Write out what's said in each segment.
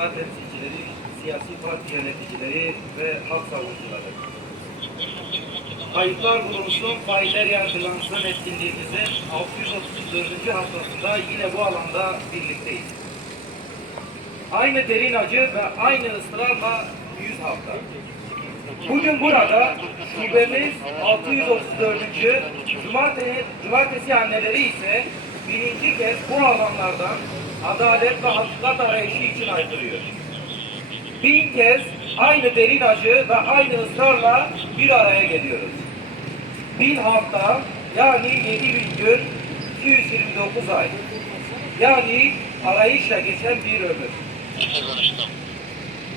sendika temsilcileri, siyasi parti yöneticileri ve halk savunucuları. Kayıtlar Kuruluşu'nun failler yargılansın etkinliğimizin 634. haftasında yine bu alanda birlikteyiz. Aynı derin acı ve aynı ısrarla 100 hafta. Bugün burada şubemiz 634. Cumartesi, Cumartesi anneleri ise birinci kez bu alanlardan adalet ve hakikat arayışı için aykırıyor. Bin kez aynı derin acı ve aynı ısrarla bir araya geliyoruz. Bin hafta yani 7 bin gün 229 ay. Yani arayışla geçen bir ömür.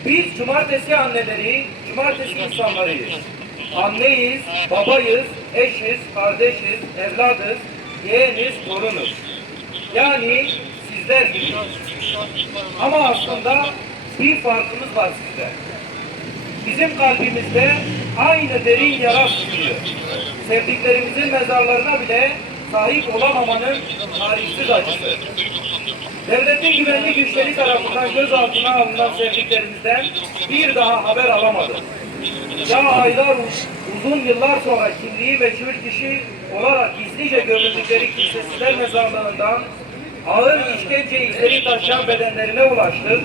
Biz cumartesi anneleri, cumartesi insanlarıyız. Anneyiz, babayız, eşiz, kardeşiz, evladız, yeğeniz, torunuz. Yani sizler. Ama aslında bir farkımız var sizde. Bizim kalbimizde aynı derin yara tutuyor. Sevdiklerimizin mezarlarına bile sahip olamamanın tarihsiz acısı. Devletin güvenlik güçleri tarafından gözaltına alınan sevdiklerimizden bir daha haber alamadık. Ya aylar uz- uzun yıllar sonra kimliği meçhul kişi olarak gizlice gömüldükleri kimsesizler mezarlığından ağır işkence izleri taşıyan bedenlerine ulaştık